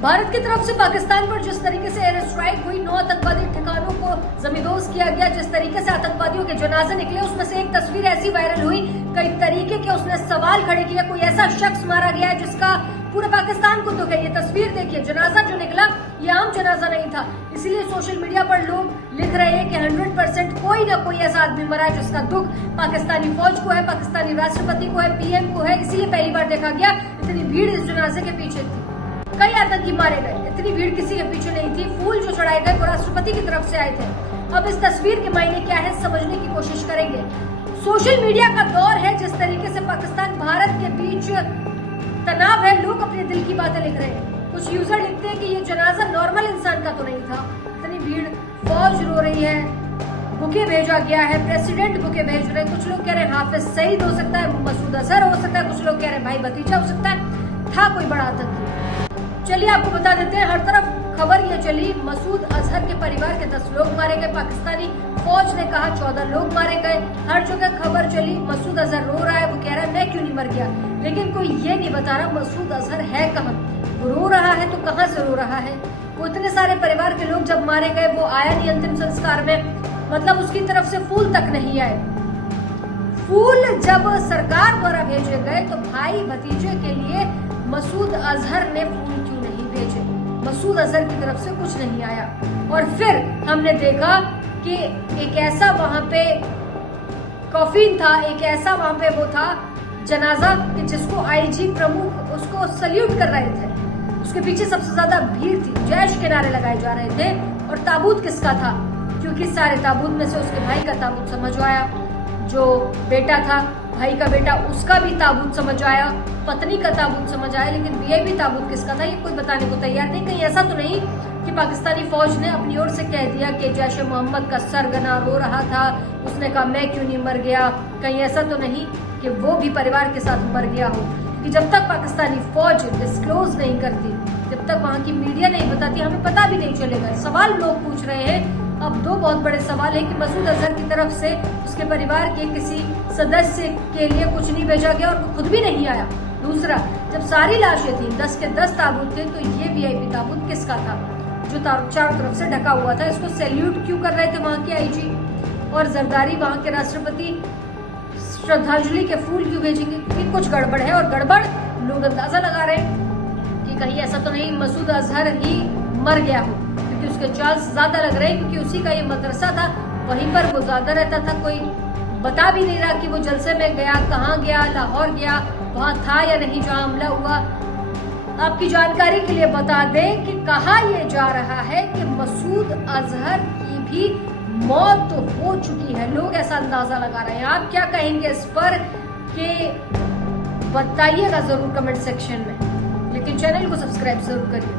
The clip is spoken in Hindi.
भारत की तरफ से पाकिस्तान पर जिस तरीके से एयर स्ट्राइक हुई, 9 आतंकवादी ठिकानों को जमींदोज किया गया, जिस तरीके से आतंकवादियों के जनाजे निकले, उसमें से एक तस्वीर ऐसी वायरल हुई, कई तरीके के उसने सवाल खड़े किए। कोई ऐसा शख्स मारा गया है जिसका पूरे पाकिस्तान को दुख है। ये तस्वीर देखिए, जनाजा जो निकला ये आम जनाजा नहीं था। इसीलिए सोशल मीडिया पर लोग लिख रहे हैं कि 100% कोई ना कोई ऐसा आदमी मरा है जिसका दुख पाकिस्तानी फौज को है, पाकिस्तानी राष्ट्रपति को है, पीएम को है। इसीलिए पहली बार देखा गया इतनी भीड़ इस जनाजे के पीछे थी। कई आतंकी मारे गए, इतनी भीड़ किसी के पीछे नहीं थी। फूल जो चढ़ाए गए वो राष्ट्रपति की तरफ से आए थे। अब इस तस्वीर के मायने क्या है समझने की कोशिश करेंगे। सोशल मीडिया का दौर है, जिस तरीके से पाकिस्तान भारत के बीच तनाव है, लोग अपने दिल की बातें लिख रहे हैं। कुछ यूजर लिखते हैं कि ये जनाजा नॉर्मल इंसान का तो नहीं था, इतनी भीड़, फौज रो रही है, बुके भेजा गया है, प्रेसिडेंट बुके भेज रहे हैं। कुछ लोग कह रहे हैं हाफिज सईद हो सकता है, मसूद अजहर हो सकता है, कुछ लोग कह रहे हैं भाई भतीजा हो सकता है, था कोई बड़ा आतंकी। चलिए आपको बता देते हैं, हर तरफ खबर ये चली, मसूद अजहर के परिवार के 10 लोग मारे गए। पाकिस्तानी फौज ने कहा 14 लोग मारे गए। हर जगह खबर चली, मसूद अजहर रो रहा है, वो कह रहा है मैं क्यों नहीं मर गया। लेकिन कोई ये नहीं बता रहा मसूद अजहर है कहाँ। वो रो रहा है तो कहाँ से रो रहा है। वो इतने सारे परिवार के लोग जब मारे गए, वो आया नहीं अंतिम संस्कार में, मतलब उसकी तरफ से फूल तक नहीं आए। फूल जब सरकार द्वारा भेजे गए तो भाई भतीजे के लिए मसूद अजहर ने फूल क्यों नहीं भेजे। मसूद अजहर की तरफ से कुछ नहीं आया। और फिर हमने देखा कि एक ऐसा वहां पे कॉफिन था, एक ऐसा वहां पे वो था जनाजा कि जिसको आईजी प्रमुख उसको सल्यूट कर रहे थे। उसके पीछे सबसे ज्यादा भीड़ थी, जैश के नारे लगाए जा रहे थे। और ताबूत किसका था, क्योंकि सारे ताबूत में से उसके भाई का ताबूत समझ आया, जो बेटा था भाई का बेटा उसका भी ताबूत समझ आया, पत्नी का ताबूत समझ आया। लेकिन वीआईपी ताबूत किसका था ये कोई बताने को तैयार नहीं। कहीं ऐसा तो नहीं कि पाकिस्तानी फौज ने अपनी ओर से कह दिया कि जैश मोहम्मद का सरगना रो रहा था, उसने कहा मैं क्यों नहीं मर गया। कहीं ऐसा तो नहीं कि वो भी परिवार के साथ मर गया हो, कि जब तक पाकिस्तानी फौज डिस्क्लोज नहीं करती, जब तक वहां की मीडिया नहीं बताती, हमें पता भी नहीं चलेगा। सवाल लोग पूछ रहे हैं। अब 2 बहुत बड़े सवाल है कि मसूद अजहर की तरफ से उसके परिवार के किसी सदस्य के लिए कुछ नहीं भेजा गया और वो खुद भी नहीं आया। दूसरा, जब सारी लाशें थी, 10 के 10 ताबूत थे, तो ये वीआईपी ताबूत किसका था जो चारों तरफ से ढका हुआ था। इसको सैल्यूट क्यों कर रहे थे वहां के आईजी और जरदारी, वहां के राष्ट्रपति श्रद्धांजलि के फूल क्यों भेजेंगे। क्योंकि कुछ गड़बड़ है। और गड़बड़ लोग अंदाजा लगा रहे हैं कि कहीं ऐसा तो नहीं मसूद अजहर ही मर गया हो, क्योंकि उसके चार्ज ज्यादा लग रहे हैं, क्योंकि उसी का ये मदरसा था, वहीं पर वो ज्यादा रहता था। कोई बता भी नहीं रहा कि वो जलसे में गया, कहाँ गया, लाहौर गया, वहां था या नहीं जहां हमला हुआ। आपकी जानकारी के लिए बता दें कि कहा यह जा रहा है कि मसूद अजहर की भी मौत हो चुकी है। लोग ऐसा अंदाजा लगा रहे हैं। आप क्या कहेंगे इस पर कि बताइएगा जरूर कमेंट सेक्शन में। लेकिन चैनल को सब्सक्राइब जरूर करिए।